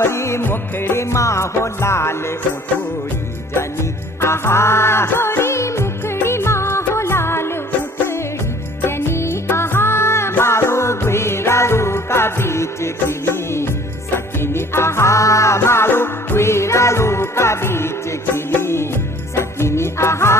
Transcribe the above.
गोरी मुखड़ी माँ हो लाल उठोड़ी जनी आहा गोरी मुखड़ी माँ हो लाल उठड़ी जनी आहा मारू वीरारू का बीच खिली सकिनी आहा मारू वीरारू का बीच खिली सकिनी आहा